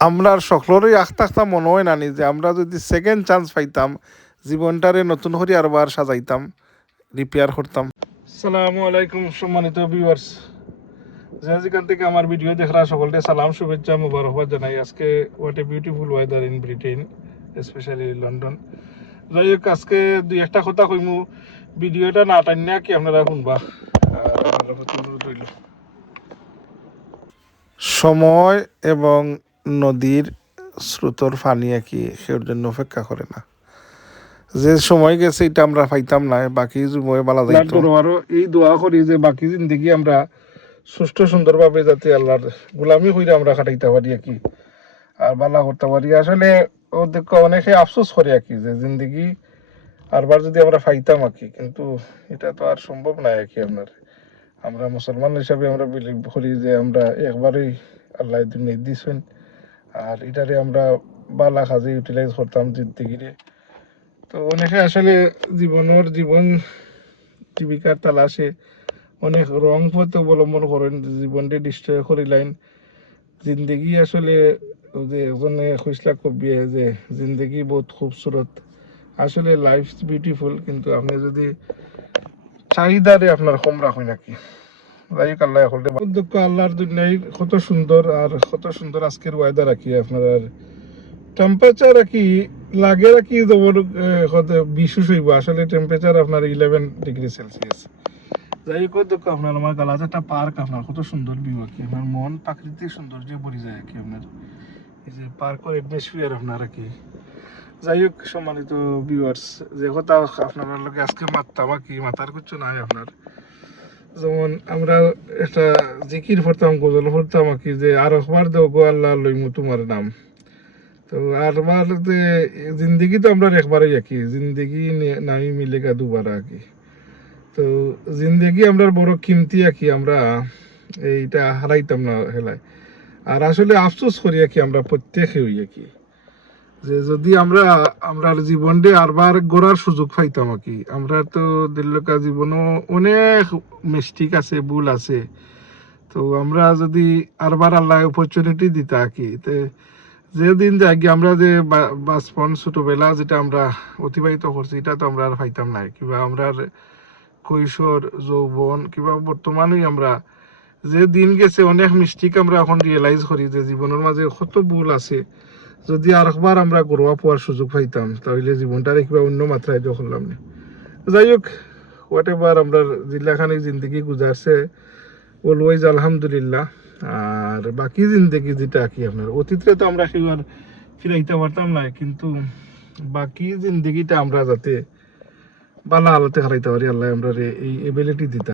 আমরা সকলেরই আখতা মনে হয় নানি যে আমরা যদি সেকেন্ড চান্স পাইতাম জীবনটারে নতুন করে আরবার সাজাইতাম, রিপেয়ার করতাম। সালামু আলাইকুম সম্মানিত ভিউয়ার্স, যে যেখান থেকে আমার ভিডিও দেখরা সকলকে সালাম শুভেচ্ছা মুবারকবাদ জানাই। আজকে what a beautiful weather in Britain, specially London. যাই হোক, আজকে দুই একটা কথা কইমু, ভিডিওটা না টাইনা কি আপনারা শুনবা। সময় এবং নদীর স্রোতর ফানি কি সের জন্য অপেক্ষা করে না। যে সময় গেছে এটা আমরা পাইতাম না, বাকি সময় বালা যাইতো। আরো এই দোয়া করি যে বাকি জিন্দগি আমরা সুষ্ঠু সুন্দরভাবে যাতে আল্লাহর গোলামি হইলে আমরা কাটাইতে পারি কি আর বালা করতে পারি। আসলে অনেকে আফসোস করে কি যে জিন্দগি আরবার যদি আমরা পাইতাম কি, কিন্তু এটা তো আর সম্ভব না কি। আমরা মুসলমান হিসাবে আমরা বিলিভ করি যে আমরা একবারই আল্লাহ দুনিয়া দিয়েছেন, আর এটারে আমরা বালা কাজে ইউটিলাইজ করতাম জিন্দগিরে। তো অনেকে আসলে জীবন জীবিকার তালাশে অনেক রং পথ অবলম্বন করেন, জীবনটা ডিস্ট্রয় করিলেন। জিন্দগি আসলে যে একজনে খুঁজলা কবি যে জিন্দগি বহুত খুবসুরত, আসলে লাইফ বিউটিফুল, কিন্তু আপনি যদি চাহিদারে আপনার কম রাখেন নাকি। যাই হোক, আল্লাহ উদ্যোগ আল্লাহর দুনিয়ায় কত সুন্দর, আর কত সুন্দর আজকের ওয়েদার কি আপনার টেম্পারেচার কি লাগে কি যেমন 20 হইব, আসলে টেম্পারেচার আপনার 11 ডিগ্রি সেলসিয়াস। যাই হোক, দেখো আপনার আমার গালাজ একটা পার্ক, আপনার কত সুন্দর ভিউ কি, আপনার মন প্রাকৃতিক সৌন্দর্য ভরে যায় কি আপনার এই যে পার্কের অ্যাটমসফিয়ার আপনার কি। যাই হোক সম্মানিত ভিউয়ার্স, যে কথা আপনার লোকে আজকে মারতাম কি মাথার কিছু নাই আপনার। যেমন আমরা একটা জিকির পড়তাম, গজল পড়তাম কি যে আর একবার দেও গো আল্লাহ লইমু তোমার নাম। তো আরবার জিন্দগি তো আমরা একবারই কি, জিন্দগি নাই মিলেগা দুবার কি। তো জিন্দগি আমরা বড় কিমতি কি, আমরা এইটা হারাইতাম না হেলায়। আর আসলে আফসোস করি কি আমরা প্রত্যেকে হইয়া কি যে যদি আমরা জীবনটা আরবার গড়ার সুযোগ পাইতাম কি। আমরা তো দিল্লকা জীবনও অনেক মিস্টেক আছে, ভুল আছে। তো আমরা যদি আরবার আল্লাহ অপরচুনিটি দিতা কি, যেদিন যাই আমরা যে বাচপন ছোটবেলা যেটা আমরা অতিবাহিত করছি, এটা তো আমরা আর পাইতাম না কিংবা আমরা কৈশোর যৌবন কিংবা বর্তমানেই আমরা যে দিন গেছে অনেক মিস্টেক আমরা এখন রিয়েলাইজ করি যে জীবনের মাঝে কত ভুল আছে। যদি আরেকবার আমরা গড়োয়া পাওয়ার সুযোগ পাইতাম তাহলে জীবনটারে কিবা অন্য মাত্রায় করলাম না। যাই হোক, হোয়াট এভার আমরা জিল্লাখানিক জিন্দগি গুজারছে অলওয়েজ আলহামদুলিল্লাহ। আর বাকি জিন্দগি যেটা কি আপনার অতীতে তো আমরা সেবার ফিরাইতে পারতাম না, কিন্তু বাকি জিন্দগিটা আমরা যাতে বালা আলোতে হারাইতে পারি, আল্লাহ আমরা এই এবিলিটি দিতাম।